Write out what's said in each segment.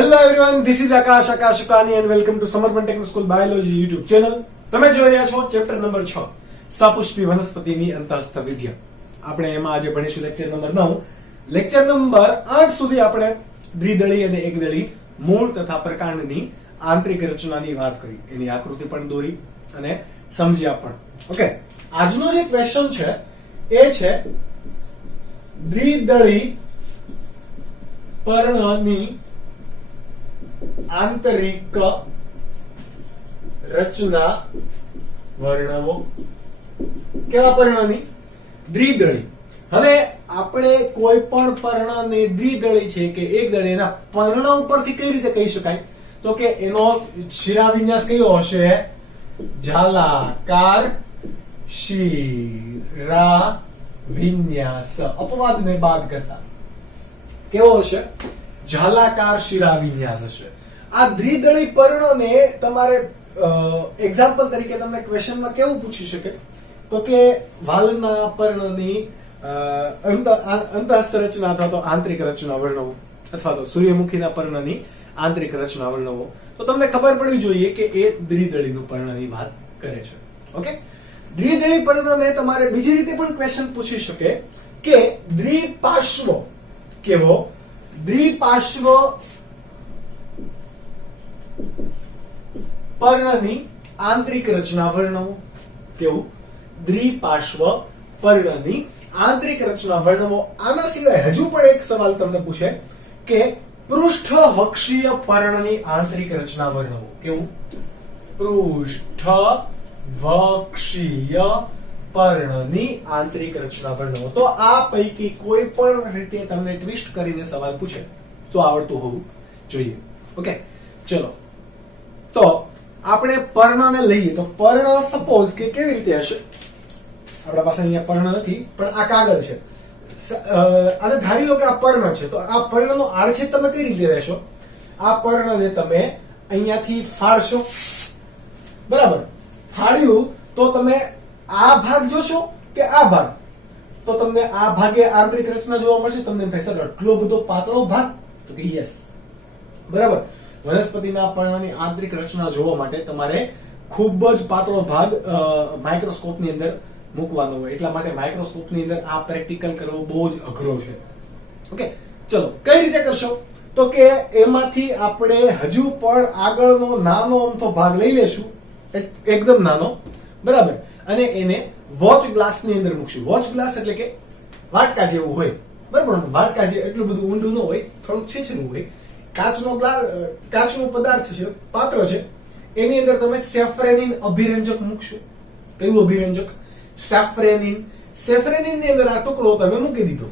Hello everyone, this is Akash Akashkani and welcome to Samarpan technical school biology YouTube channel. તમે જોઈ રહ્યા છો ચેપ્ટર નંબર 6 સપુષ્પી વનસ્પતિની અંતઃસ્થ વિદ્યા. આપણે એમાં આજે ભણીશું લેક્ચર નંબર 9. લેક્ચર નંબર 8 સુધી આપણે દ્વિદળી અને એકદળી મૂળ તથા પ્રકાંડની આંતરિક રચનાની વાત કરી, એની આકૃતિ પણ દોરી અને સમજ્યા પણ. ઓકે, આજનો જે ક્વેશ્ચન છે એ છે દ્વિદળી પર્ણની આંતરિક રચના વર્ણવો. કેવા પર્ણની? દ્વિદળી. હવે આપણે કોઈ પણ પર્ણને દ્વિદળી છે કે એકદળી, એના પર્ણ ઉપરથી કઈ રીતે કહી શકાય? તો કે એનો શિરાવિન્યાસ કયો હશે? ઝાલાકાર શિરાવિન્યાસ. અપવાદને બાદ કરતા કેવો હશે? ઝાલાકાર શિરાવિન્યાસ હશે. આ દ્વિદળી પર્ણને તમારે એક્ઝામ્પલ તરીકે તમને ક્વેશ્ચનમાં કેવું પૂછી શકે? તો કે વાલના પર્ણની અંતઃસ્થ રચના અથવા તો આંતરિક રચના વર્ણવો, અથવા તો સૂર્યમુખીના પર્ણની આંતરિક રચના વર્ણવો. તો તમને ખબર પડવી જોઈએ કે એ દ્વિદળીનું પર્ણની વાત કરે છે. ઓકે, દ્વિદળી પર્ણને તમારે બીજી રીતે પણ ક્વેશ્ચન પૂછી શકે કે દ્વિપાર્શ્વ કેવો? દ્વિપાર્શ્વ પર્ણની આંતરિક રચના વર્ણવો. કેવું? દ્વિપાર્શ્વ પર્ણની આંતરિક રચના વર્ણવો. આના સિવાય હજુ પણ એક સવાલ તમને પૂછે કે પૃષ્ઠવક્ષીય પર્ણની આંતરિક રચના વર્ણવો. કેવું? પૃષ્ઠવક્ષીય પર્ણની આંતરિક રચના વર્ણવો. તો આ પૈકી કોઈ પણ રીતે તમને ટ્વિસ્ટ કરીને સવાલ પૂછે તો આવડતું હોવું જોઈએ. ઓકે, ચલો તો આપણે પર્ણને લઈએ. તો પર્ણ સપોઝ કે કેવી રીતે હશે? આપણા પાસે અહીંયા પર્ણ નથી, પણ આ કાગળ છે અને ધારી લો કે આ પર્ણ છે. તો આ પર્ણનો આડછેદ તમે કઈ રીતે લેશો? આ પર્ણને તમે અહીંયાથી ફાડશો, બરાબર? ફાડ્યું તો તમે આ ભાગ જોશો કે આ ભાગ? તો તમને આ ભાગે આંતરિક રચના જોવા મળશે. તમને એમ થશે આટલો બધો પાતળો ભાગ? તો કે યસ, બરાબર. વનસ્પતિના પર્ણની આંતરિક રચના જોવા માટે તમારે ખૂબ જ પાતળો ભાગ માઇક્રોસ્કોપની અંદર મૂકવાનો હોય. એટલા માટે માઇક્રોસ્કોપની અંદર આ પ્રેક્ટિકલ કરવો બહુ જ અઘરો છે. ઓકે, ચલો કઈ રીતે કરશો? તો કે એમાંથી આપણે હજુ પણ આગળનો નાનો અમથો ભાગ લઈ લેશું, એકદમ નાનો, બરાબર, અને એને વોચ ગ્લાસની અંદર મૂકશું. વોચ ગ્લાસ એટલે કે વાટકા જેવું હોય, બરાબર. વાટકા જે એટલું બધું ઊંડું ન હોય, થોડુંક છીછરું હોય. કાચનો ગ્લાસ, કાચનો પદાર્થ છે, પાત્ર છે, એની અંદર તમે સેફ્રેનિન અભિરંજક મૂકશો. કયું અભિરંજક? સેફ્રેનિન. સેફ્રેનિન ની અંદર આ ટુકડો તમે મૂકી દીધો.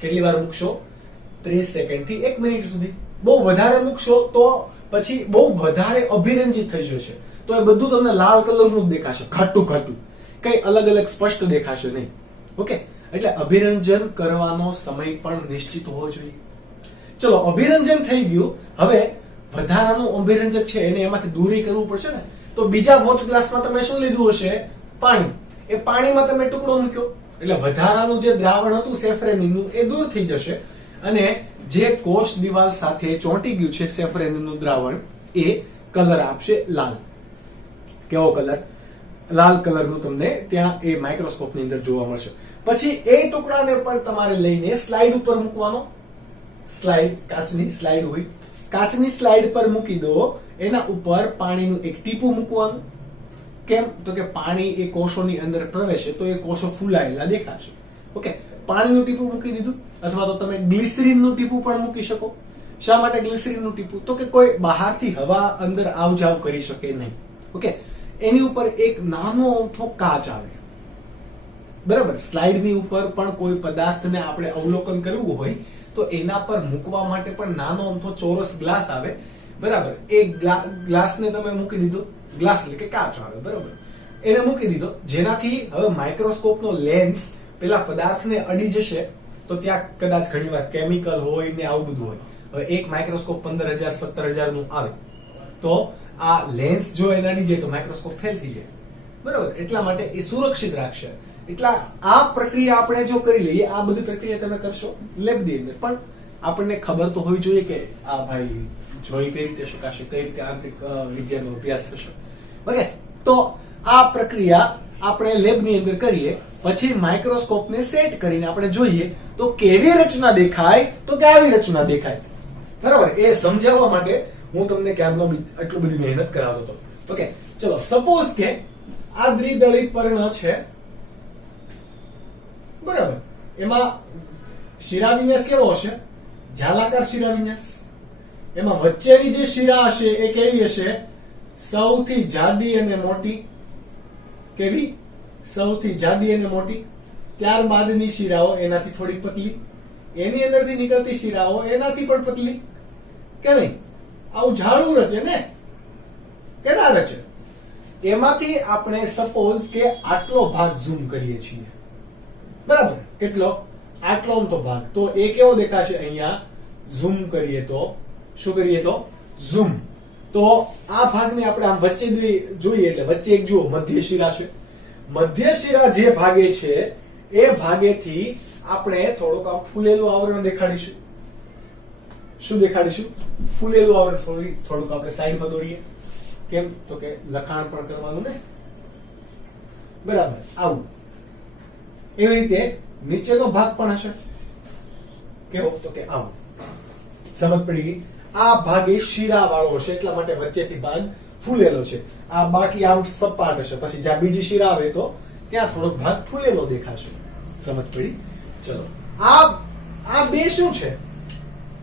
કેટલી વાર મૂકશો? 30 સેકન્ડ થી 1 મિનિટ સુધી. બહુ વધારે મૂકશો તો પછી બહુ વધારે અભિરંજિત થઈ જશે. તો એ બધું તમને લાલ કલરનું જ દેખાશે, ઘાટું ઘાટું, કઈ અલગ અલગ સ્પષ્ટ દેખાશે નહીં. ઓકે, એટલે અભિરંજન કરવાનો સમય પણ નિશ્ચિત હોવો જોઈએ. ચલો, અભિરંજન થઈ ગયું. હવે વધારાનું અભિરંજક છે એને એમાંથી દૂરી કરવું પડશે ને. તો બીજા વોચ ગ્લાસમાં તમે શું લીધું હશે? પાણી. એ પાણીમાં તમે ટુકડો મૂક્યો એટલે વધારાનું જે દ્રાવણ હતું સેફ્રેનિનનું એ દૂર થઈ જશે અને જે કોષ દિવાલ સાથે ચોંટી ગયું છે સેફ્રેનિનનું દ્રાવણ એ કલર આપશે લાલ. કેવો કલર? લાલ કલરનું તમને ત્યાં એ માઇક્રોસ્કોપની અંદર જોવા મળશે. પછી એ ટુકડાને પણ તમારે લઈને સ્લાઇડ ઉપર મૂકવાનો. સ્લાઇડ, કાચની સ્લાઇડ હોય, કાચની સ્લાઇડ પર મૂકી દો. એના ઉપર પાણીનું એક ટીપું મૂકવાનું. કેમ? તો કે પાણી એ કોષોની અંદર પ્રવેશે તો એ કોષો ફૂલાયેલા દેખાશે. ઓકે, પાણીનું ટીપું મૂકી દીધું. અથવા તો તમે ગ્લિસરીનનું ટીપું પણ મૂકી શકો. શા માટે ગ્લિસરીનનું ટીપું? તો કે કોઈ બહારથી હવા અંદર આવ જાવ કરી શકે નહીં. ઓકે, એની ઉપર એક નાનો અમથો કાચ આવે, બરાબર. સ્લાઇડની ઉપર પણ કોઈ પદાર્થને આપણે અવલોકન કરવું હોય તો એના પર મૂકવા માટે પણ નાનો અમથો ચોરસ ગ્લાસ આવે, બરાબર. એ ગ્લાસને તમે મૂકી દીધો. ગ્લાસ એટલે કે કાચ આવે, બરાબર. એને મૂકી દીધો, જેનાથી હવે માઇક્રોસ્કોપનો લેન્સ પેલા પદાર્થને અડી જશે તો ત્યાં કદાચ ઘણીવાર કેમિકલ હોય ને આવું બધું હોય. હવે એક માઇક્રોસ્કોપ 15,000 17,000 નું આવે તો આ લેન્સ જો એને અડી જાય તો માઇક્રોસ્કોપ ફેલ થઈ જાય, બરાબર. એટલા માટે એ સુરક્ષિત રાખશે. એટલા આ પ્રક્રિયા આપણે જો કરી લઈએ, આ બધી પ્રક્રિયા તમે કરશો લેબની અંદર, પણ આપણને ખબર તો હોવી જોઈએ કે આ ભાઈ જોઈ કઈ રીતે શકાશે, કઈ રીતે આંતરિક વિદ્યાનો અભ્યાસ થશે. ઓકે, તો આ પ્રક્રિયા આપણે લેબની અંદર કરીએ, પછી માઇક્રોસ્કોપને સેટ કરીને આપણે જોઈએ તો કેવી રચના દેખાય, તો કે આવી રચના દેખાય. બરાબર, એ સમજાવવા માટે હું તમને ક્યારનો આટલું બધી મહેનત કરાવતો હતો. ઓકે, ચલો સપોઝ કે આ દ્વિદળી પર્ણ છે. બરાબર, એમાં શિરા વિન્યાસ કેવો હશે? જાલાકાર શિરા વિન્યાસ. એમાં વચ્ચેની જે શિરા હશે એ કેવી હશે? સૌથી જાડી અને મોટી. કેવી? સૌથી જાડી અને મોટી. ત્યારબાદની શિરાઓ એનાથી થોડી પતલી, એની અંદરથી નીકળતી શિરાઓ એનાથી પણ પતલી. કે નહીં? આવું ઝાડું રચે ને, કે ના રચે? એમાંથી આપણે સપોઝ કે આટલો ભાગ ઝૂમ કરીએ છીએ. બરાબર, કેટલો? આટલો તો ભાગ. તો એ કેવો દેખાશે? અહીંયા ઝૂમ કરીએ તો શું કરીએ? તો ઝૂમ. તો આ ભાગને આપણે આમ વચ્ચે જોઈએ એટલે વચ્ચે એક જુઓ મધ્ય શિરા છે. મધ્ય શિરા જે ભાગે છે એ ભાગેથી આપણે થોડુંક આમ ફૂલેલું આવરણ દેખાડીશું. શું દેખાડીશું? ફૂલેલું આવરણ. થોડુંક આપણે સાઈડમાં દોરીએ. કેમ? તો કે લખાણ પણ કરવાનું ને. બરાબર, આવું. એવી રીતે નીચેનો ભાગ પણ હશે. કેવો? તો કે આવું. સમજ પડી ગઈ? આ ભાગ એ શિરા વાળો હશે એટલા માટે વચ્ચેથી ભાગ ફૂલેલો છે. આ બાકી આમ સપાટ હશે, પછી જ્યાં બીજી શિરા આવે તો ત્યાં થોડોક ભાગ ફૂલેલો દેખાશે. સમજ પડી? ચલો, આ બે શું છે?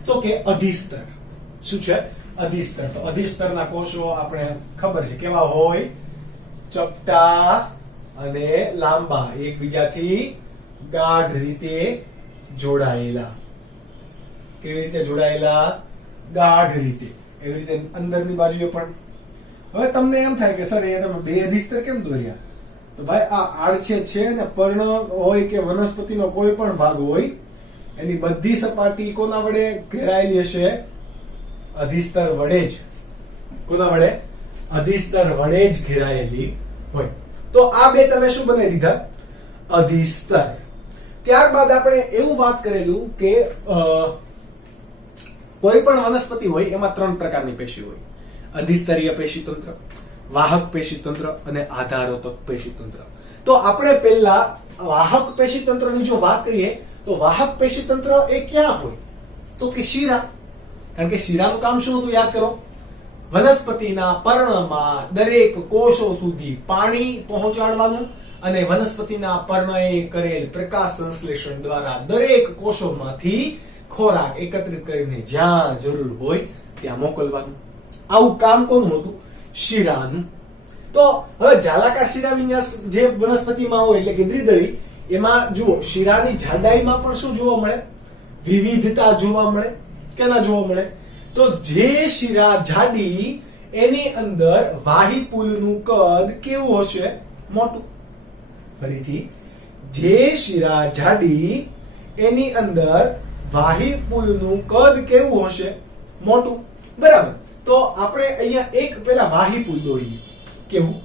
તો કે અધિસ્તર. શું છે? અધિસ્તર. તો અધિસ્તરના કોષો આપણે ખબર છે કેવા હોય? ચપટા અને લાંબા, એકબીજાથી ગાઢ રીતે જોડાયેલા. કેવી રીતે જોડાયેલા? ગાઢ રીતે. એવી રીતે અંદરની બાજુએ પણ. હવે તમને એમ થાય કે સર એ તમે બે અધિસ્તર કેમ દોર્યા? તો ભાઈ આ આડછેદ છે ને પર્ણ હોય કે વનસ્પતિનો કોઈ પણ ભાગ હોય એની બધી સપાટી કોના વડે ઘેરાયેલી હશે? અધિસ્તર વડે જ. કોના વડે? અધિસ્તર વડે જ ઘેરાયેલી હોય. તો આ બે તમે શું બનાવી દીધા? અધિસ્તર. ત્યારબાદ આપણે એવું વાત કરેલું કે કોઈ પણ વનસ્પતિ હોય એમાં 3 પ્રકારની પેશી હોય: અધિસ્તરીય પેશીતંત્ર, વાહક પેશીતંત્ર અને આધારોતક પેશીતંત્ર. તો આપણે પહેલા વાહક પેશીતંત્રની જો વાત કરીએ તો વાહક પેશીતંત્ર એ ક્યાં હોય? તો કે શિરા. કારણ કે શિરાનું કામ શું હતું? યાદ કરો. વનસ્પતિના પર્ણમાં દરેક કોષો સુધી પાણી પહોંચાડવાનું અને વનસ્પતિના પર્ણએ કરેલ પ્રકાશ સંશ્લેષણ દ્વારા દરેક કોષોમાંથી ખોરાક એકત્રિત કરીને જ્યાં જરૂર હોય ત્યાં મોકલવાનું. આવું કામ કોનું હતું? શિરાનું. તો હવે જાલાકાર શિરા વિન્યાસ જે વનસ્પતિમાં હોય એટલે કે દ્વિદળી, એમાં જુઓ શિરાની જાડાઈમાં પણ શું જોવા મળે? વિવિધતા જોવા મળે કે ના જોવા મળે? તો જે શિરા જાડી એની અંદર વાહિપુલનું કદ કેવું હશે? મોટું. ફરીથી, જે શિરા જાડી એની અંદર વાહિપુલનું કદ કેવું હશે? મોટું. બરાબર. તો આપણે અહીંયા એક પેલા વાહિપુલ દોરીએ. કેવું?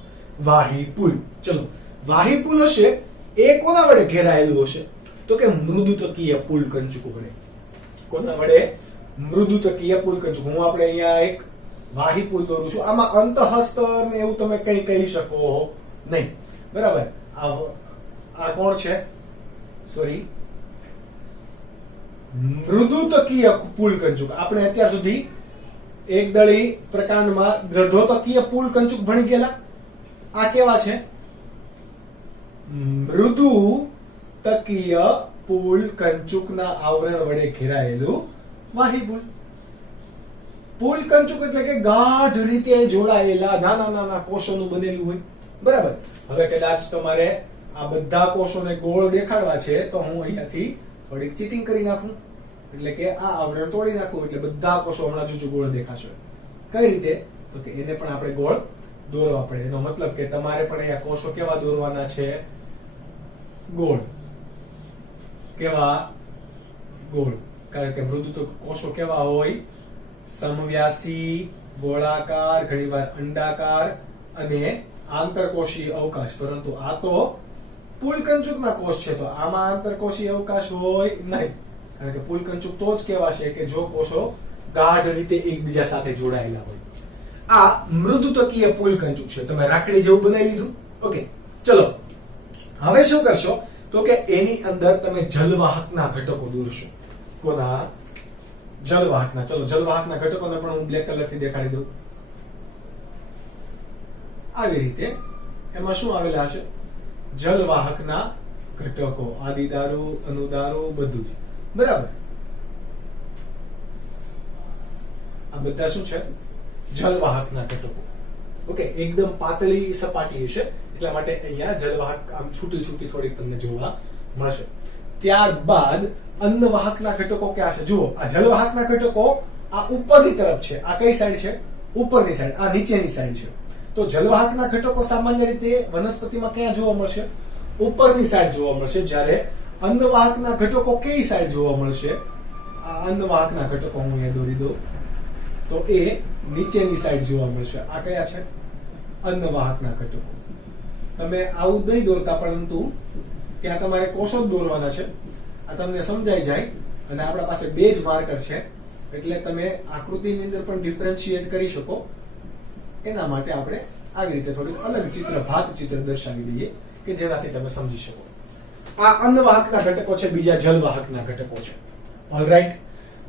વાહિપુલ. ચલો, વાહિપુલ હશે એ કોના વડે ઘેરાયેલું હશે? તો કે મૃદુતકીય પુલ કંચુક વડે. કોના વડે? મૃદુતકીય પુલ કંચુક. હું આપણે અહીંયા એક વાહિપુલ દોરું છું. આમાં અંતઃસ્તર ને એવું તમે કઈ કહી શકો નહીં. બરાબર. આ કોણ છે? સોરી, મૃદુતકીય પુલ કંચુક. આપણે અત્યાર સુધી એકદળી પ્રકાંડમાં દ્રઢોતકીય પુલ કંચુક ભણી ગયેલા. આ કેવા છે? મૃદુતકીય પુલ કંચુકના આવરણ વડે ઘેરાયેલું વાહિપુલ. પુલ કંચુક એટલે કે ગાઢ રીતે જોડાયેલા નાના નાના કોષોનું બનેલું હોય. બરાબર. હવે કદાચ તમારે આ બધા કોષોને ગોળ દેખાડવા છે તો હું અહીંયાથી થોડીક ચીટિંગ કરી નાખું, એટલે કે આ આવરણ તોડી નાખું, એટલે બધા કોષો હમણાં જો ગોળ દેખાશે. કઈ રીતે? તો કે એને પણ આપણે ગોળ દોરવા પડે. એનો મતલબ કે તમારે પણ અહીંયા કોષો કેવા દોરવાના છે? ગોળ. કેવા? ગોળ. કારણ કે મૃદુ કોષો કેવા હોય? સમવ્યાસી, ગોળાકાર, ઘણીવાર અંડાકાર અને આંતરકોશી અવકાશ. પરંતુ આ તો પુલ કંચુકના કોષ છે તો આમાં આંતરકોશી અવકાશ હોય નહીં. કારણ કે પુલકંચુક તો જ કહેવાશે કે જો કોષો ગાઢ રીતે એકબીજા સાથે જોડાયેલા હોય. આ મૃદુતકીય પુલકંચુક છે. તમે રાખડી જેવું બનાવી લીધું. ઓકે, ચલો હવે શું કરશો તો કે એની અંદર તમે જલવાહકના ઘટકો દોરશો. કોના? જલવાહકના. ચલો જલવાહકના ઘટકોને પણ હું બ્લેક કલર થી દેખાડી દઉં. આવી રીતે એમાં શું આવેલા હશે? જલવાહકના ઘટકો. આદિદારુ, અનુદારુ, બધું જ. બરાબર. આ બધા શું છે? જલવાહકના ઘટકો. ઓકે, એકદમ પાતળી સપાટી હશે એટલા માટે અહીંયા જલવાહક આમ છૂટી છૂટી થોડીક તમને જોવા મળશે. ત્યારબાદ અન્નવાહકના ઘટકો ક્યાં છે? જુઓ, આ જલવાહકના ઘટકો આ ઉપરની તરફ છે. આ કઈ સાઈડ છે? ઉપરની સાઈડ. આ નીચેની સાઈડ છે. તો જલવાહકના ઘટકો સામાન્ય રીતે વનસ્પતિમાં ક્યાં જોવા મળશે? ઉપરની સાઈડ જોવા મળશે. જ્યારે અન્નવાહકના ઘટકો કઈ સાઈડ જોવા મળશે? આ અન્નવાહકના ઘટકો હું અહીંયા દોરી દઉં તો એ નીચેની સાઈડ જોવા મળશે. આ કયા છે? અન્નવાહકના ઘટકો. તમે આવું નહીં દોરતા, પરંતુ ત્યાં તમારે કોષો જ દોરવાના છે. આ તમને સમજાઈ જાય. અને આપણા પાસે બે જ માર્કર છે એટલે તમે આકૃતિની અંદર પણ ડિફરન્શિએટ કરી શકો. એના માટે આપણે આવી રીતે થોડું અલગ ચિત્ર, ભાત ચિત્ર દર્શાવી દઈએ કે જેનાથી તમે સમજી શકો. આ અન્નવાહકના ઘટકો છે, બીજા જલવાહકના ઘટકો છે. ઓલરાઈટ.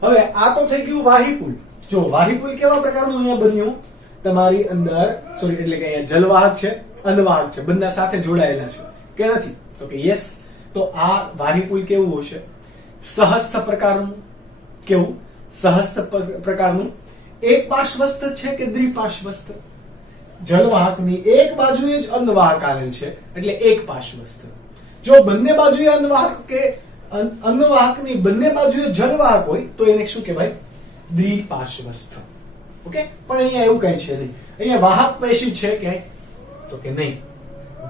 હવે આ તો થઈ ગયું વાહિપુલ. જો વાહિપુલ કેવા પ્રકારનું અહીંયા બન્યું? તમારી અંદર સોરી એટલે કે અહીંયા જલવાહક છે, અન્નવાહક છે, બંને સાથે જોડાયેલા છે કે નથી? તો કે યસ. તો આ વાહિપુલ કેવું હશે? સહસ્થ પ્રકારનું. કેવું? સહસ્થ પ્રકારનું. એક પાર્શ્વસ્થ છે કે દ્વિપાર્શ્વસ્થ? જલવાહકની એક બાજુએ જ અન્નવાહક આવેલ છે એટલે એક પાર્શ્વસ્થ. જો બંને બાજુએ અન્નવાહક કે અન્નવાહકની બંને બાજુએ જલવાહક હોય તો એને શું કહેવાય? દ્વિપાર્શ્વસ્થ. ઓકે, પણ અહીંયા એવું કઈ છે નહીં. અહીંયા વાહક પેશી છે કે? તો કે નહીં.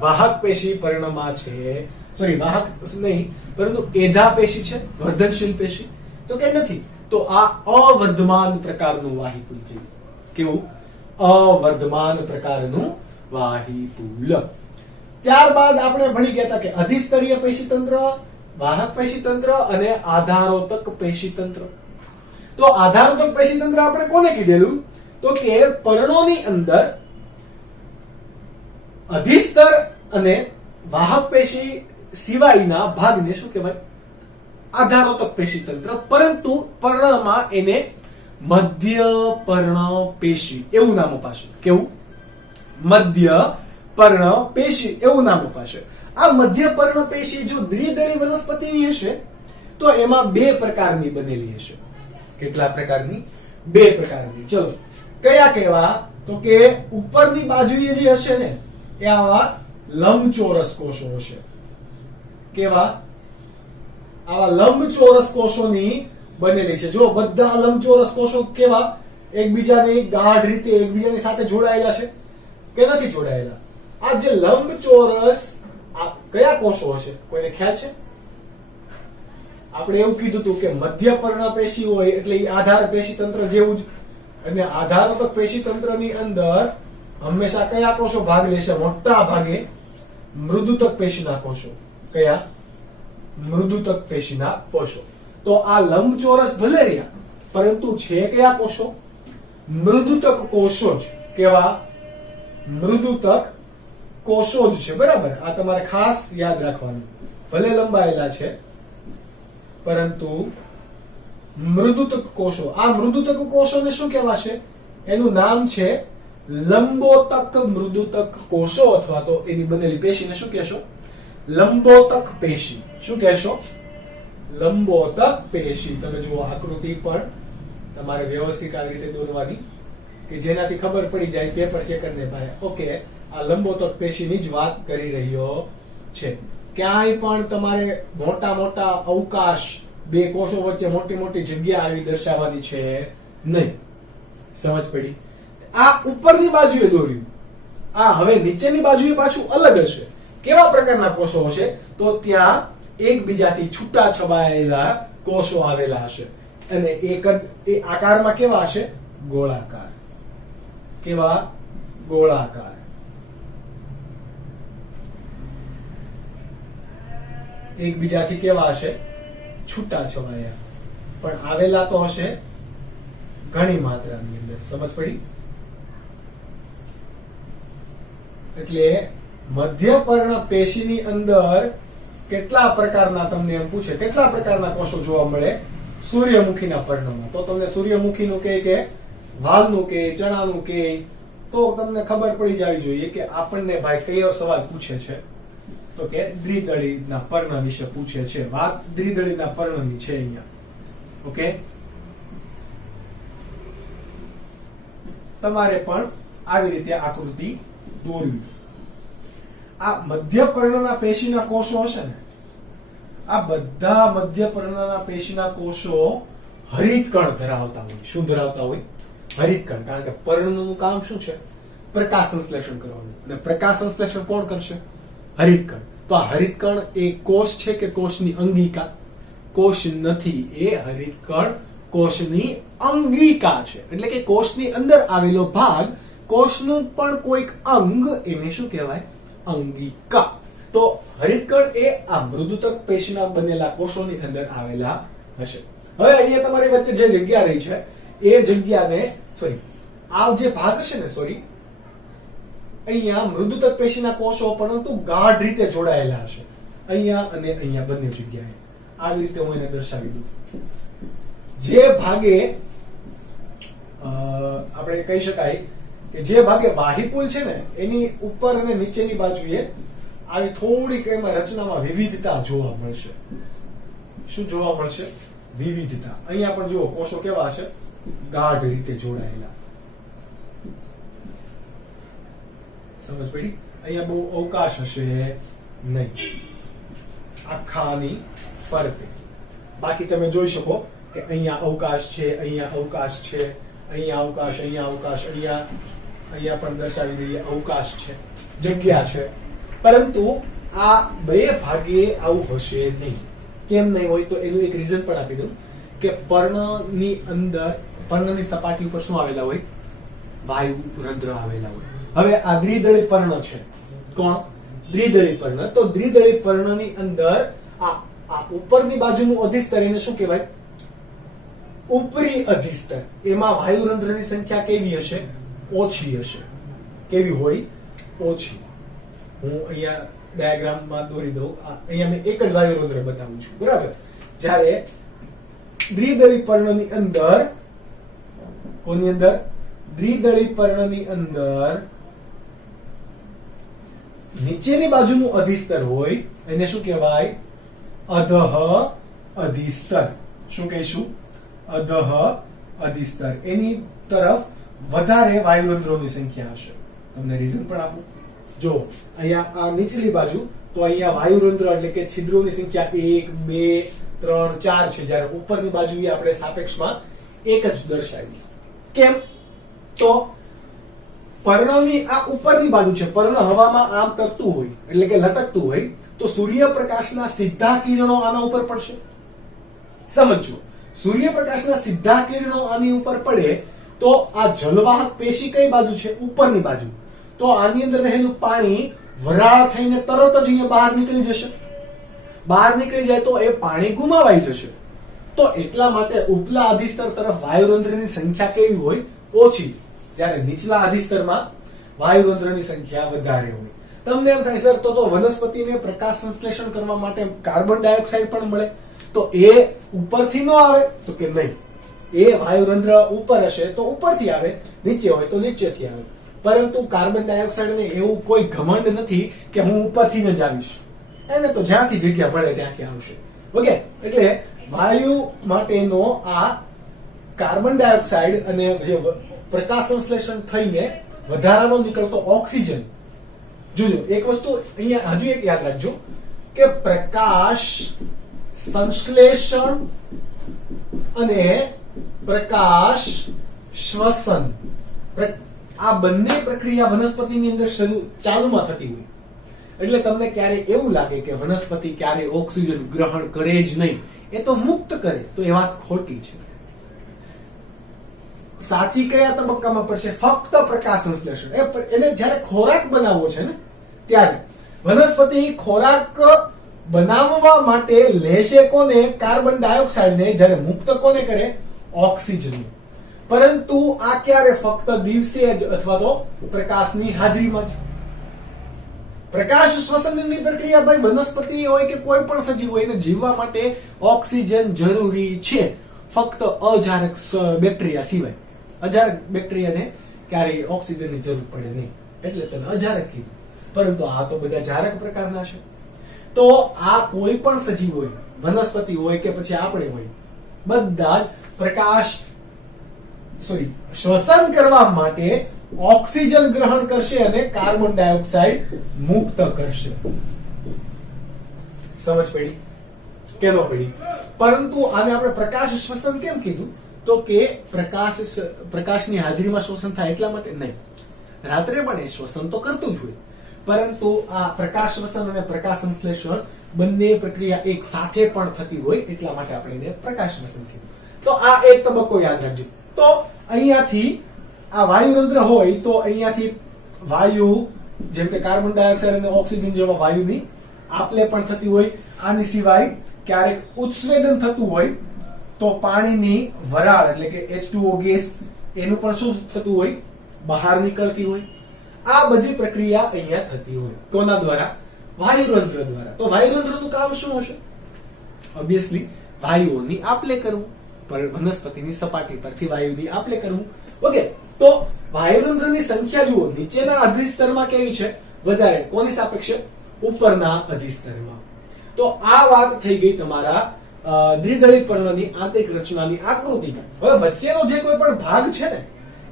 વાહક પેશી પર્ણમાં છે. સોરી, વાહક નહીં પરંતુ એધા પેશી છે, વર્ધનશીલ પેશી. તો કે નથી. તો આ અવર્ધમાન પ્રકારનું વાહિપુલ થયું. કેવું? અવર્ધમાન પ્રકારનું વાહિપુલ. ત્યારબાદ આપણે ભણી ગયા હતા કે અધિસ્તરીય પેશી તંત્ર, વાહક પેશી તંત્ર અને આધારોતક પેશી તંત્ર. તો આધારોતક પેશી તંત્ર આપણે કોને કીધેલું? તો કે પર્ણોની અંદર અધિસ્તર અને વાહક પેશી સિવાયના ભાગને શું કહેવાય? આધારોતક પેશી તંત્ર. પરંતુ પર્ણમાં એને મધ્ય પર્ણ પેશી એવું નામ અપાશે. કેવું? મધ્ય પર્ણ પેશી એવું નામ અપાશે. આ મધ્ય પર્ણ પેશી જો દ્વિદળી વનસ્પતિની હશે તો એમાં બે પ્રકારની બનેલી હશે. કેટલા પ્રકારની? બે પ્રકારની. ચલો, કયા કેવા? તો કે ઉપરની બાજુએ જે હશે ને એ આવા લંબચોરસ કોષો હશે. કેવા? આવા લંબચોરસ કોષોની બનેલી છે. જો બધા લંબચોરસ કોષો કેવા? એકબીજાની ગાઢ રીતે એકબીજાની સાથે જોડાયેલા છે કે નથી જોડાયેલા? આ જે લંબચોરસ કયા કોષો હશે? કોઈને ખ્યાલ છે? આપણે એવું કીધું હતું કે મધ્ય પર્ણ પેશી હોય એટલે એ આધાર પેશી તંત્ર જેવું જ. અને આધારોતક પેશી તંત્રની અંદર હંમેશા કયા કોષો ભાગ લેશે? મોટા ભાગે મૃદુતક પેશીના કોષો. કયા? મૃદુતક પેશીના કોષો. તો આ લંબચોરસ ભલે રહ્યા પરંતુ છે કયા કોષો? મૃદુતક કોષો જ. કેવા? મૃદુતક કોષો જ છે. બરાબર. આ તમારે ખાસ યાદ રાખવાનું. ભલે લંબાયેલા છે પરંતુ મૃદુતક કોષો. આ મૃદુતક કોષોને શું કહેવાશે? એનું નામ છે લંબોતક મૃદુતક કોષો, અથવા તો એની બનેલી પેશીને શું કહેશો? લંબોતક પેશી. શું કહેશો? લંબોતક પેશી. તમે જુઓ આકૃતિ પણ તમારે વ્યવસ્થિત આવી રીતે દોરવાની કે જેનાથી ખબર પડી જાય પેપર ચેકરને ભાઈ ઓકે આ લંબોતક પેશીની જ વાત કરી રહ્યો છે. ક્યાંય પણ તમારે મોટા મોટા અવકાશ બે કોષો વચ્ચે મોટી મોટી જગ્યા આવી દર્શાવવાની છે નહીં. સમજ પડી? આ ઉપરની બાજુએ દોર્યું. આ હવે નીચેની બાજુએ પાછું અલગ હશે. કેવા પ્રકારના કોષો હશે? તો ત્યાં એકબીજાથી છૂટા છવાયેલા કોષો આવેલા હશે અને એ આકારમાં કેવા હશે? ગોળાકાર. કેવા? ગોળાકાર. એકબીજાથી કેવા હશે? છૂટા છવાયા. પણ આવેલા તો હશે ઘણી માત્રાની અંદર. સમજ પડી? એટલે મધ્યપર્ણ પેશીની અંદર કેટલા પ્રકારના, તમને એમ પૂછે કેટલા પ્રકારના કોષો જોવા મળે સૂર્યમુખીના પર્ણમાં, તો તમને સૂર્યમુખીનું કે વાલનું કે ચણાનું કે તો તમને ખબર પડી જવી જોઈએ કે આપણને ભાઈ કયો સવાલ પૂછે છે. તો કે દ્વિદળીના પર્ણ વિશે પૂછે છે. વાત દ્વિદળીના પર્ણની છે અહીંયા. ઓકે, તમારે પણ આવી રીતે આકૃતિ દોરવી. આ મધ્યપર્ણના પેશીના કોષો હશે ને, આ બધા મધ્યપર્ણના પેશીના કોષો હરિતકણ ધરાવતા હોય. શું ધરાવતા હોય? હરિતકણ. કારણ કે પર્ણનું કામ શું છે? પ્રકાશ સંશ્લેષણ કરવાનું. અને પ્રકાશ સંશ્લેષણ કોણ કરશે? હરિતકણ. તો આ હરિતકણ એ કોષ છે કે કોષની અંગિકા? કોષ નથી, એ હરિતકણ કોષની અંગિકા છે. એટલે કે કોષની અંદર આવેલો ભાગ, કોષનું પણ કોઈક અંગ, એને શું કહેવાય? અંગિકા. તો હરિતકણ એ આ મૃદુતક પેશીના બનેલા કોષોની અંદર આવેલા હશે. હવે અહીંયા તમારી વચ્ચે જે જગ્યા રહી છે એ જગ્યાને આ જે ભાગ હશે ને અહીંયા મૃદુતક પેશીના કોષો પરંતુ ગાઢ રીતે જોડાયેલા હશે. અહીંયા અને અહીંયા બંને જગ્યાએ આવી રીતે હું એને દર્શાવી દઉં. જે ભાગે આપણે કહી શકાય કે જે ભાગે વાહિપુલ છે ને એની ઉપર અને નીચેની બાજુએ આવી થોડીક એમાં રચનામાં વિવિધતા જોવા મળશે. શું જોવા મળશે? વિવિધતા. અહીંયા પણ જુઓ કોષો કેવા હશે? ગાઢ રીતે જોડાયેલા. સમજ પડી? અહીંયા બહુ અવકાશ હશે નહીં આખાની ફરતે. બાકી તમે જોઈ શકો કે અહીંયા અવકાશ છે, અહીંયા અવકાશ છે, અહીંયા અવકાશ, અહીંયા અવકાશ, અહીંયા પણ દર્શાવી દઈએ અવકાશ છે, જગ્યા છે. પરંતુ આ બે ભાગે આવું હશે નહીં. કેમ નહીં હોય? તો એનું એક રીઝન પણ આપી દઉં કે પર્ણની અંદર, પર્ણની સપાટી ઉપર શું આવેલા હોય? વાયુ રંધ્ર આવેલા હોય. હવે આ દ્વિદળી પર્ણ છે. કોણ? દ્વિદળી પર્ણ. તો દ્વિદળી પર્ણની અંદર આ ઉપરની બાજુનું અધિસ્તર, એને શું કહેવાય? ઉપરી અધિસ્તર. એમાં વાયુરંધ્રની સંખ્યા કેવી હશે? ઓછી હશે. કેવી હોય? ઓછી. હું અહીંયા ડાયાગ્રામમાં દોરી દઉં. અહીંયા મેં એક જ વાયુરંધ્ર બતાવું છું, બરાબર? જ્યારે દ્વિદળી પર્ણની અંદર, કોની અંદર? દ્વિદળી પર્ણની અંદર નીચેની બાજુનું અધિસ્તર હોય એને શું કહેવાય? અધઃ અધિસ્તર. શું કહીશું? અધઃ અધિસ્તર. એની તરફ વધારે વાયુરંધ્રોની સંખ્યા હશે. તમને રીઝન પણ આપું. જો અહીંયા આ નીચલી બાજુ, તો અહીંયા વાયુરંધ્ર એટલે કે છિદ્રોની સંખ્યા 1, 2, 3, 4 છે. જ્યારે ઉપરની બાજુ આપણે સાપેક્ષમાં એક જ દર્શાવી. કેમ? તો પર્ણની આ ઉપરની બાજુ છે. પર્ણ હવામાં આમ તરતું હોય એટલે કે લટકતું હોય, તો સૂર્યપ્રકાશના સીધા કિરણો આના ઉપર પડશે. સમજો, સૂર્યપ્રકાશના સીધા કિરણો આની ઉપર પડે તો આ જલવાહક પેશી કઈ બાજુ છે? ઉપરની બાજુ. તો આની અંદર રહેલું પાણી વરાળ થઈને તરત જ અહીંયા બહાર નીકળી જશે. બહાર નીકળી જાય તો એ પાણી ગુમાવાઈ જશે. તો એટલા માટે ઉપલા અધિસ્તર તરફ વાયુરંધ્રની સંખ્યા કેવી હોય? ઓછી. જ્યારે નીચલા અધિસ્તરમાં વાયુરંધ્રની સંખ્યા વધારે હોય. તમને એમ થાય સર તો વનસ્પતિને પ્રકાશ સંશ્લેષણ કરવા માટે કાર્બન ડાયોક્સાઇડ પણ મળે, તો એ ઉપરથી ન આવે? તો કે નહીં, એ વાયુરંધ્ર ઉપર હશે તો ઉપરથી આવે, નીચે હોય તો નીચેથી આવે. પરંતુ કાર્બન ડાયોક્સાઇડને એવું કોઈ ઘમંડ નથી કે હું ઉપરથી જ આવીશ. એને તો જ્યાંથી જગ્યા મળે ત્યાંથી આવશે. ઓકે, એટલે વાયુ માટેનો આ કાર્બન ડાયોક્સાઇડ અને જે પ્રકાશ સંશ્લેષણ થઈને વધારાનો નીકળતો ઓક્સિજન. જોજો એક વસ્તુ અહીંયા હજુ એક યાદ રાખજો કે પ્રકાશ સંશ્લેષણ અને પ્રકાશ શ્વસન, આ બંને પ્રક્રિયા વનસ્પતિની અંદર ચાલુમાં થતી હોય. એટલે તમને ક્યારે એવું લાગે કે વનસ્પતિ ક્યારે ઓક્સિજન ગ્રહણ કરે જ નહીં, એ તો મુક્ત કરે, તો એ વાત ખોટી છે. સાચી કયા તબક્કામાં પડશે? ફક્ત પ્રકાશ સંશ્લેષણ. એને જ્યારે ખોરાક બનાવવો છે ને ત્યારે વનસ્પતિ ખોરાક બનાવવા માટે લેશે કોને? કાર્બન ડાયોક્સાઇડને, જ્યારે મુક્ત કોને કરે? ઓક્સિજન. પરંતુ આ ક્યારે? ફક્ત દિવસે જ અથવા તો પ્રકાશની હાજરીમાં જ. પ્રકાશ શ્વસનની પ્રક્રિયા ભાઈ વનસ્પતિ હોય કે કોઈ પણ સજીવ હોય એને જીવવા માટે ઓક્સિજન જરૂરી છે, ફક્ત અજારક બેક્ટેરિયા સિવાય. અજારક બેક્ટેરિયાને ક્યારેય ઓક્સિજનની જરૂર પડે નહીં, એટલે તમે અજારક કીધું. પરંતુ આ તો બધા જારક પ્રકારના છે. તો આ કોઈ પણ સજીવ હોય, વનસ્પતિ હોય કે પછી આપણે હોય, બધા જ શ્વસન કરવા માટે ઓક્સિજન ગ્રહણ કરશે અને કાર્બન ડાયોક્સાઇડ મુક્ત કરશે. સમજ પડી કે ન પડી? પરંતુ આને આપણે પ્રકાશ શ્વસન કેમ કીધું? તો કે પ્રકાશની હાજરીમાં શ્વસન થાય એટલા માટે નહીં. રાત્રે પણ એ શ્વસન તો કરતું જ હોય, પરંતુ આ પ્રકાશ શ્વસન અને પ્રકાશ સંશ્લેષણ બંને પ્રક્રિયા એક સાથે પણ થતી હોય એટલા માટે આપણે એને પ્રકાશ શ્વસન કીધું. તો આ એક તબક્કો યાદ રાખજો. તો અહીંયાથી આ વાયુરંધ્ર હોય તો અહીંયાથી વાયુ, જેમ કે કાર્બન ડાયોક્સાઇડ અને ઓક્સિજન જેવા વાયુની આપ-લે પણ થતી હોય. આની સિવાય ક્યારેક ઉત્સવેદન થતું હોય તો પાણીની વરાળ એટલે કે H2O ગેસ એનું પણ શું થતું હોય? બહાર નીકળતી હોય. આ બધી પ્રક્રિયા અહીંયા થતી હોય. કોના દ્વારા? વાયુરંધ્ર દ્વારા. તો વાયુરંધ્રનું કામ શું હશે? ઓબ્વિયસલી વાયુઓની આપ-લે કરવું, વનસ્પતિની સપાટી પરથી વાયુની આપ-લે કરવું. ઓકે, તો વાયુરંધ્રની સંખ્યા જુઓ, નીચેના અધિસ્તરમાં કેવી છે? વધારે. કોની સાપેક્ષે? ઉપરના અધિસ્તરમાં. તો આ વાત થઈ ગઈ તમારા દ્વિદળી પર્ણની આંતરિક રચનાની આકૃતિ. હવે વચ્ચેનો જે કોઈ પણ ભાગ છે ને,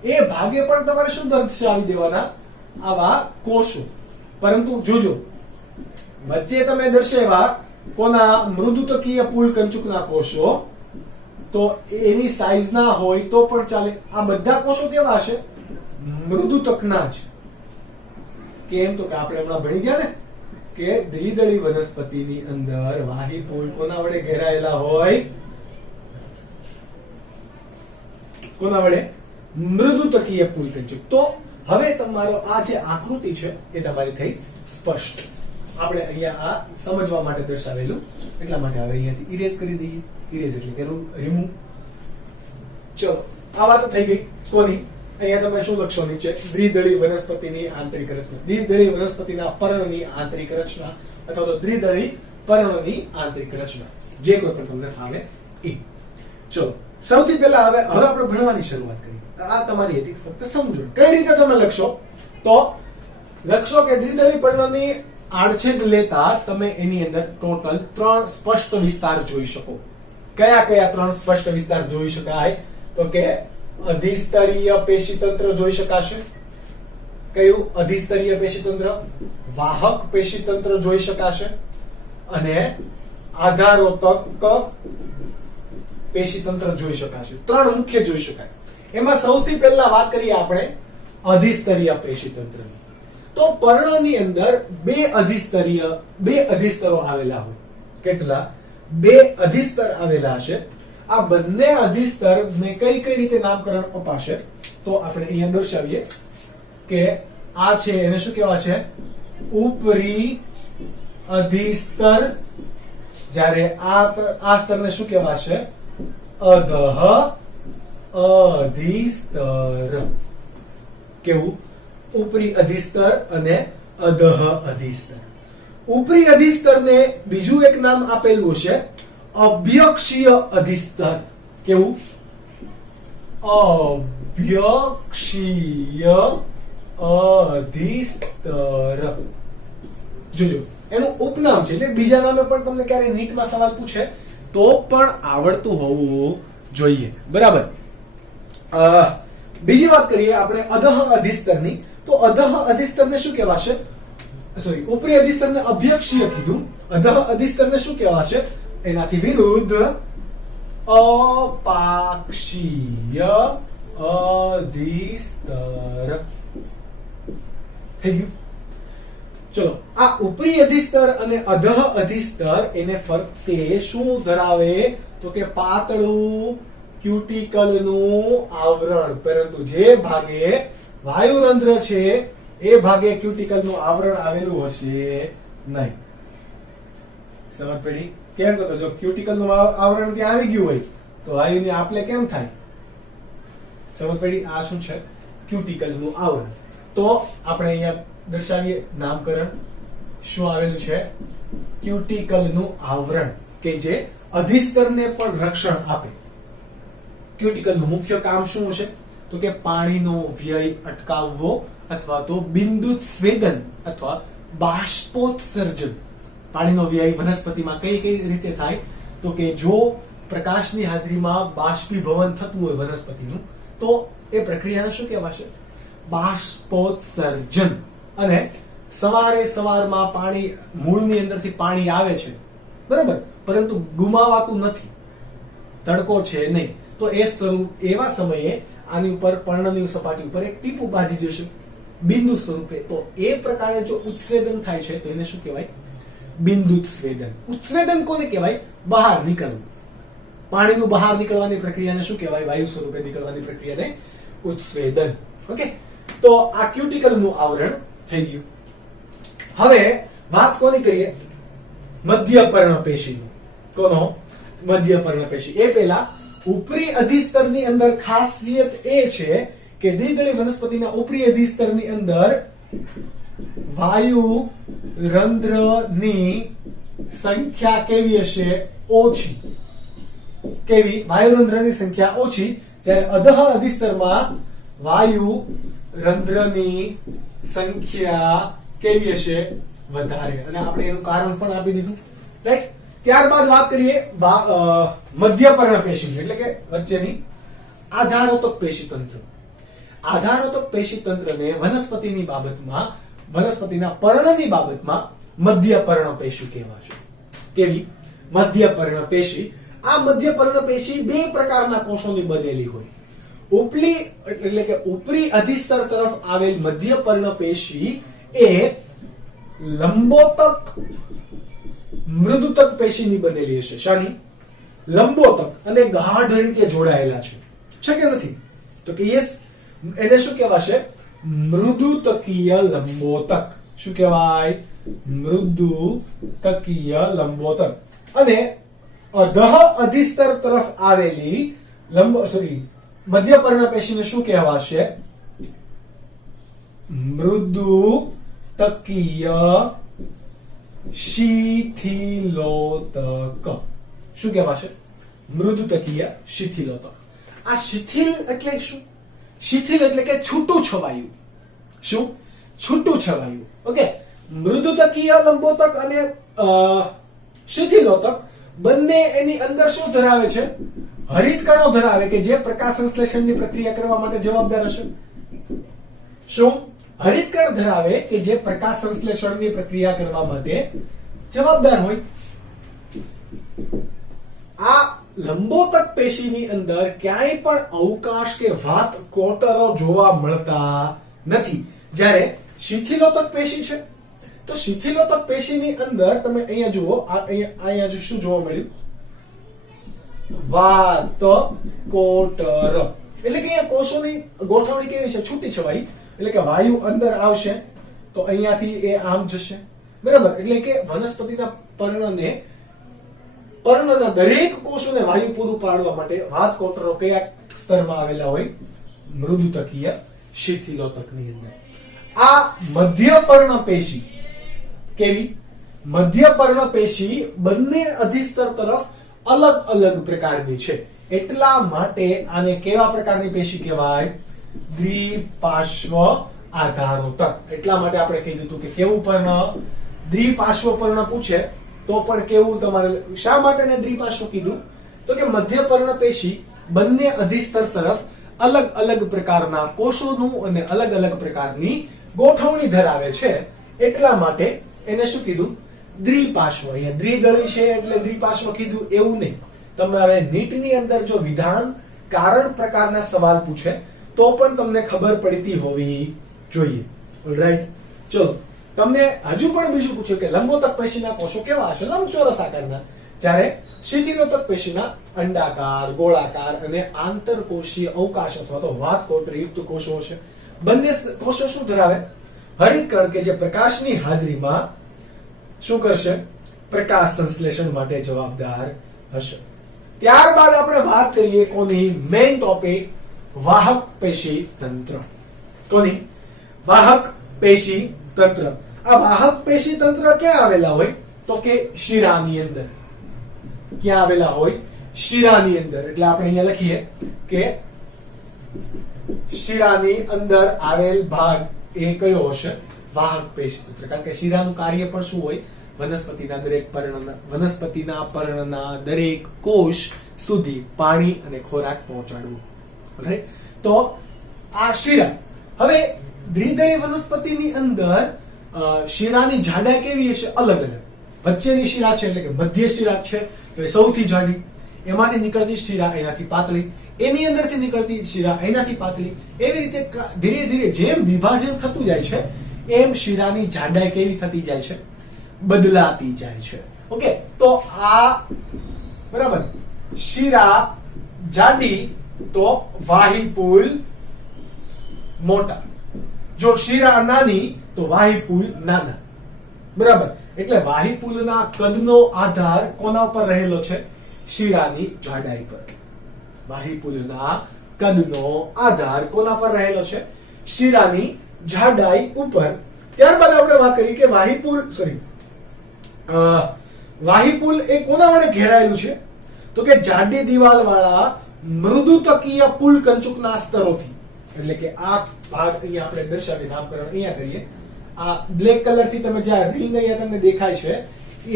એ ભાગે પણ તમારે શું દર્શાવી દેવાના? આવા કોષો. પરંતુ જોજો, વચ્ચે તમે દર્શાવ્યા કોના? મૃદુતકીય પુલકંચુકના કોષો. તો એની સાઈઝ ના હોય તો પણ ચાલે. આ બધા કોષો કેવા હશે? મૃદુતકના જ. કેમ? તો કે આપણે હમણાં ભણી ગયા ને કે દ્વિદળી વનસ્પતિની અંદર વાહી પુલ કોના વડે ઘેરાયેલા હોય? કોના વડે? મૃદુતકીય પુલકંચુક. તો હવે તમારો આ જે આકૃતિ છે એ તમારી થઈ સ્પષ્ટ. આપણે અહીંયા આ સમજવા માટે દર્શાવેલું, એટલા માટે હવે અહીંયાથી ઇરેઝ કરી દઈએ. ઇરેઝ એટલે કે રિમૂવ. ચલો, આ વાત થઈ ગઈ. કોની? અહીંયા તમે શું લખશો નીચે? દ્વિદળી વનસ્પતિની આંતરિક રચના, દ્વિદળી વનસ્પતિના પર્ણની આંતરિક રચના અથવા તો દ્વિદળી પર્ણની આંતરિક રચના, જે કોઈ પણ તમને ફાવે એ. ચલો, સૌથી પહેલા હવે આપણે ભણવાની શરૂઆત કરીએ. આ તમારી હતી ફક્ત સમજણ. કઈ રીતે તમે લખશો? તો લખશો કે દ્વિદળી પર્ણની આડછેદ લેતા તમે એની અંદર ટોટલ 3 સ્પષ્ટ વિસ્તાર જોઈ શકો. કયા કયા 3 સ્પષ્ટ વિસ્તાર જોઈ શકાય? તો કે અધિસ્તરીય પેશીતંત્ર જોઈ શકાશે. કયું? અધિસ્તરીય પેશીતંત્ર. વાહક પેશીતંત્ર જોઈ શકાશે અને આધારોતક પેશીતંત્ર જોઈ શકાશે. 3 મુખ્ય જોઈ શકાય. એમાં સૌથી પહેલા વાત કરીએ આપણે અધિસ્તરીય પેશીતંત્રની. તો પર્ણની અંદર બે અધિસ્તરો આવેલા હોય. કેટલા? 2 અધિસ્તર આવેલા હશે. આ બંને અધિસ્તર ને કઈ કઈ રીતે નામકરણ અપાશે? તો આપણે અહીંયા દર્શાવીએ કે આ છે એને શું કહેવાય છે? ઉપરી અધિસ્તર. જ્યારે આ સ્તરને શું કહેવાશે? અધઃ અધિસ્તર. કેવું? ઉપરી અધિસ્તર અને અધઃ અધિસ્તર. ઉપરી અધિસ્તરને બીજું એક નામ આપેલું છે અભ્યક્ષીય અધિસ્તર. કેવું? અભ્યક્ષીય અધિસ્તર. જોજો, એનું ઉપનામ છે, એટલે બીજા નામે પણ તમને ક્યારે નીટમાં સવાલ પૂછે તો પણ આવડતું હોવું જોઈએ. બરાબર. બીજી વાત કરીએ આપણે અધઃ અધિસ્તરની. તો અધઃ અધિસ્તરને શું કહેવાશે? ઉપરી અધિસ્તરને અભ્યક્ષીય કીધું. અધઃ અધિસ્તરને શું કહેવાશે? એનાથી વિરુદ્ધ અપાક્ષીય અધિસ્તર. થઈ ગયું? ચલો, આ ઉપરી અધિસ્તર અને અધઃ અધિસ્તર એને ફરતે શું ધરાવે? તો કે પાતળું ક્યુટિકલનું આવરણ. પરંતુ જે ભાગે વાયુરંધ્ર છે એ ભાગે ક્યુટિકલનું આવરણ આવેલું હશે નહીં. સમજ પડી? કેમ તો કે જો ક્યુટિકલ નું આવરણ ત્યાં આવી ગયું હોય તો વાયુની આપલે કેમ થાય? સમજ પડી? આ શું છે? ક્યુટિકલ નું આવરણ. તો આપણે અહીંયા દર્શાવીએ નામકરણ. શું આવેલું છે? ક્યુટિકલ નું આવરણ કે જે અધિસ્તરને પણ રક્ષણ આપે. ક્યુટિકલ નું મુખ્ય કામ શું હશે? તો કે પાણીનો વ્યય અટકાવવો અથવા તો બિંદુ સ્વેદન અથવા બાષ્પોત્સર્જન. પાણીનો વ્યય વનસ્પતિમાં કઈ કઈ રીતે થાય? તો કે જો પ્રકાશની હાજરીમાં બાષ્પીભવન થતું હોય વનસ્પતિનું તો એ પ્રક્રિયાને શું કહેવાશે? બાષ્પોત્સર્જન. અને સવારમાં પાણી મૂળની અંદરથી પાણી આવે છે, બરાબર, પરંતુ ગુમાવાતું નથી, તડકો છે નહીં, તો એવા સમયે આની ઉપર પર્ણની સપાટી ઉપર એક ટીપું બાજી જશે બિંદુ સ્વરૂપે. તો એ પ્રકારે જો ઉત્સવેદન થાય છે તો એને શું કહેવાય? બિંદુત્સ્વેદન. ઉત્સવેદન કોને કહેવાય? બહાર નીકળવું. પાણીનું બહાર નીકળવાની પ્રક્રિયાને શું કહેવાય? વાયુ સ્વરૂપે નીકળવાની પ્રક્રિયાને ઉત્સવેદન. ઓકે, તો આ ક્યુટિકલ નું આવરણ થઈ ગયું. હવે વાત કોની કરીએ? મધ્ય પર્ણપેશીની. કોનો? મધ્ય પર્ણપેશી. એ પહેલા ઉપરી અધિસ્તરની અંદર ખાસિયત એ છે કે દ્વિદળી વનસ્પતિના ઉપરી અધિસ્તરની અંદર વાયુ રંધ્રની સંખ્યા કેવી હશે? ઓછી. કેવી? વાયુ રંધ્રની સંખ્યા ઓછી. જ્યારે અધઃ અધિસ્તરમાં વાયુ રંધ્રની સંખ્યા કેવી હશે? વધારે. અને આપણે એનું કારણ પણ આપી દીધું, રાઈટ? ત્યારબાદ વાત કરીએ મધ્ય પર્ણપેશી એટલે કે વચ્ચેની આધારોતક પેશી તંત્ર. આધારોતક પેશી તંત્રને વનસ્પતિની બાબતમાં, વનસ્પતિના પર્ણની બાબતમાં મધ્ય પર્ણપેશી કહેવાશે. કેવી? મધ્ય પર્ણપેશી. આ મધ્ય પર્ણપેશી બે પ્રકારના કોષોની બનેલી હોય. ઉપલી એટલે કે ઉપરી અધિસ્તર તરફ આવેલ મધ્ય પર્ણપેશી એ લંબોતક મૃદુતક પેશીની બનેલી હશે. શાની? લંબોતક અને ગાઢ રીતે જોડાયેલા છે કે નથી? તો કે યસ, એને શું કહેવાશે? મૃદુતકીય લંબોતક. શું કહેવાય? મૃદુતકીય લંબોતક. અને અધઃ અધિસ્તર તરફ આવેલી મધ્ય પર્ણપેશીને શું કહેવાશે? મૃદુતકીય શિથિલોતક. શું કહેવાશે? મૃદુતકીય શિથિલોતક. આ શિથિલ એટલે શું? શિથિલ એટલે કે છૂટું છવાયું. શું? છૂટું છવાયું. ઓકે, મૃદુતકીય લંબોતક અને શિથિલોતક બંને એની અંદર શું ધરાવે છે? હરિતકણો ધરાવે કે જે પ્રકાશ સંશ્લેષણની પ્રક્રિયા કરવા માટે જવાબદાર હશે. શું? હરિતકણ ધરાવે કે જે પ્રકાશ સંશ્લેષણની પ્રક્રિયા કરવા માટે જવાબદાર હોય. આ લંબોતક પેશીની અંદર ક્યાંય પણ અવકાશ કે વાત કોટરો જોવા મળતા નથી. જ્યારે શિથિલોતક પેશી છે તો શિથિલોતક પેશીની અંદર તમે અહીંયા જુઓ, અહીંયા શું જોવા મળ્યું? વાત કોટર. એટલે કે અહીંયા કોષોની ગોઠવણી કેવી છે? છૂટી છવાઈ. એટલે કે વાયુ અંદર આવશે તો અહીંયાથી એ આમ જશે, બરાબર. એટલે કે વનસ્પતિના પર્ણના દરેક કોષોને વાયુ પૂરું પાડવા માટે વાત કોટરો કયા સ્તરમાં આવેલા હોય? મૃદુતકીય શિથિલોતકની અંદર. આ મધ્ય પર્ણપેશી કેવી? મધ્ય પર્ણપેશી બંને અધિસ્તર તરફ અલગ અલગ પ્રકારની છે. એટલા માટે આને કેવા પ્રકારની પેશી કહેવાય? દ્વિપાર્શ્વ આધારોતક. એટલા માટે આપણે કીધું હતું કે કેવું પર્ણ? દ્વિપાર્શ્વ પર્ણ પૂછે તો પણ કેવું તમારે? શા માટે દ્વિપાર્શ્વ કીધું? તો કે મધ્ય પર્ણપેશી બંને અધિસ્તર તરફ અલગ અલગ પ્રકારના કોષોનું અને અલગ અલગ પ્રકારની ગોઠવણી ધરાવે છે. એટલા માટે એને શું કીધું? દ્વિપાર્શ્વ. અહીંયા દ્વિદળી છે એટલે દ્વિપાર્શ્વ કીધું એવું નહીં. તમારે નીટની અંદર જો વિધાન કારણ પ્રકારના સવાલ પૂછે તો પણ તમને ખબર પડતી હોવી જોઈએ. ઓલરાઈટ, ચલો તમને હજુ પણ બીજું પૂછ્યું કે લંબોતક પેશીના કોષો કેવા હશે? લંબચોરસ આકારના. જ્યારે શિથિલોતક પેશીના અંડાકાર, ગોળાકાર અને આંતરકોષીય અવકાશ અથવા તો વાત કોટરયુક્ત કોષો હશે. બંને કોષો શું ધરાવે? હરિતકણ કે જે પ્રકાશની હાજરીમાં શું કરશે? પ્રકાશ સંશ્લેષણ માટે જવાબદાર હશે. ત્યારબાદ આપણે વાત કરીએ કોની? મેઇન ટોપિક, વાહક પેશી તંત્ર. કોની? વાહક પેશી તંત્ર. આ વાહક પેશી તંત્ર ક્યાં આવેલા હોય? તો કે શિરાની અંદર. ક્યાં આવેલા હોય? શિરાની અંદર. એટલે આપણે અહીંયા લખીએ કે શિરાની અંદર આવેલ ભાગ એ કયો હશે? વાહક પેશી તંત્ર. કારણ કે શિરાનું કાર્ય પણ શું હોય? વનસ્પતિના પર્ણના દરેક કોષ સુધી પાણી અને ખોરાક પહોંચાડવું. રાઈટ? તો આ શિરા. હવે દ્વિદળી વનસ્પતિની અંદર શિરાની જાડાઈ કેવી હશે? અલગ અલગ. વચ્ચેની શિરા છે એટલે કે મધ્ય શિરા છે એ સૌથી જાડી, એમાંથી નીકળતી શિરા એનાથી પાતળી, એની અંદરથી નીકળતી શિરા એનાથી પાતળી. એવી રીતે ધીરે ધીરે જેમ વિભાજન થતું જાય છે એમ શિરાની જાડાઈ કેવી થતી જાય છે? બદલાતી જાય છે. ઓકે, તો આ બરાબર શિરા જાડી તો વાહીપુલ મોટા, જો શિરા નાની તો વાહીપુલ નાના. બરાબર? એટલે વાહીપુલના કદનો આધાર કોના પર રહેલો છે? શિરાની જાડાઈ પર. વાહીપુલના કદનો આધાર કોના પર રહેલો છે? શિરાની જાડાઈ ઉપર. ત્યારબાદ આપણે વાત કરી કે વાહીપુલ એ કોના વડે ઘેરાયેલું છે? તો કે જાડી દિવાલ વાળા મૃદુતકીય પુલ કંચુકના સ્તરોથી. એટલે કે આ ભાગ અહીંયા આપણે દર્શાવી, નામકરણ અહીંયા કરીએ. આ બ્લેક કલર થી તમે જે રીંગ અહીંયા તમને દેખાય છે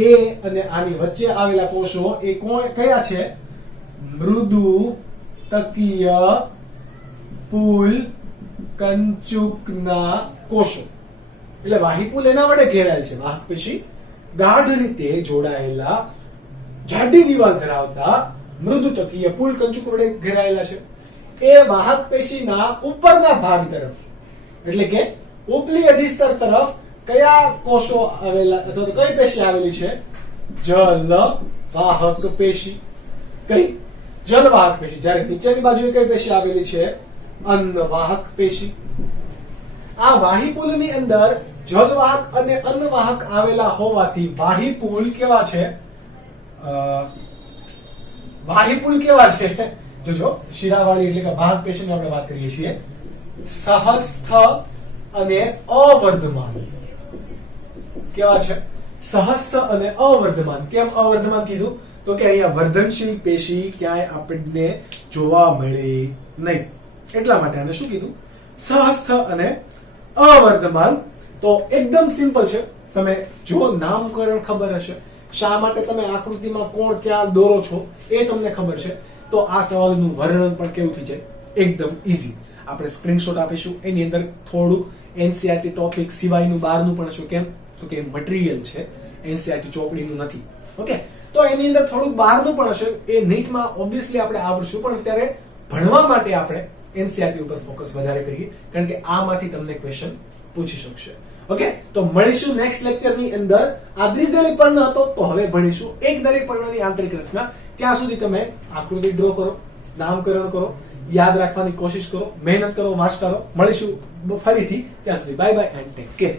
એ અને આની વચ્ચે આવેલા કોષો એ કયા છે? મૃદુતકીય પુલ કંચુકના કોષો. એટલે વાહીપુલ એના વડે ઘેરાયેલ છે. વાહક પેશી ગાઢ રીતે જોડાયેલા જાડી દિવાલ ધરાવતા મૃદુતકીય પુલ કંચુક વડે ઘેરાયેલા છે. એ વાહક પેશીના ઉપરના ભાગ તરફ એટલે કે ઉપલી અધિસ્તર તરફ કયા કોષો આવેલા અથવા તો કઈ પેશી આવેલી છે? જલ વાહક પેશી. કઈ? જલ વાહક પેશી. જ્યારે નીચેની બાજુએ કઈ પેશી આવેલી છે? અન્ન વાહક પેશી. આ વાહીપુલની અંદર જલવાહક અને અન્નવાહક આવેલા હોવાથી વાહીપુલ કેવા છે? વાહીપુલ કેવા છે? જોજો, શિરાવાળી એટલે કે વાહક પેશીની આપણે વાત કરીએ છીએ. સહસ્થ અને અવર્ધમાન. કેવા છે? સહસ્થ અને અવર્ધમાન. કેમ અવર્ધમાન કીધું? તો કે અહીંયા વર્ધનશીલ પેશી ક્યાંય આપણને જોવા મળે નહીં, એટલા માટે આને શું કીધું? સહસ્થ અને અવર્ધમાન. તો એકદમ સિમ્પલ છે. તમે જો નામકરણ ખબર હશે, શા માટે તમે આકૃતિમાં કોણ ક્યાં દોરો છો એ તમને ખબર છે, તો આ સવાલનું વર્ણન પણ કેવું થઈ જાય? એકદમ ઈઝી. આપણે સ્ક્રીનશોટ આપીશું, એની અંદર થોડુંક એનસીઆરટી ટોપિક સિવાયનું બહારનું પણ હશે. કેમ? તો કે મટીરીયલ છે, એનસીઆરટી ચોપડીનું નથી. ઓકે, તો એની અંદર થોડુંક બહારનું પણ હશે. એ નીટમાં ઓબ્વિયસલી આપણે આવડશું, પણ અત્યારે ભણવા માટે આપણે એનસીઆરટી ઉપર ફોકસ વધારે કરીએ, કારણ કે આમાંથી તમને ક્વેશ્ચન પૂછી શકશે. ઓકે, તો મળીશું નેક્સ્ટ લેક્ચરની અંદર. આ દ્વિદળી પર્ણ હતો, તો હવે ભણીશું એકદળી પર્ણની આંતરિક રચના. ત્યાં સુધી તમે આકૃતિ ડ્રો કરો, નામકરણ કરો, યાદ રાખવાની કોશિશ કરો, મહેનત કરો, વાંચતા રહો. મળીશું ફરીથી. ત્યાં સુધી bye bye and take care.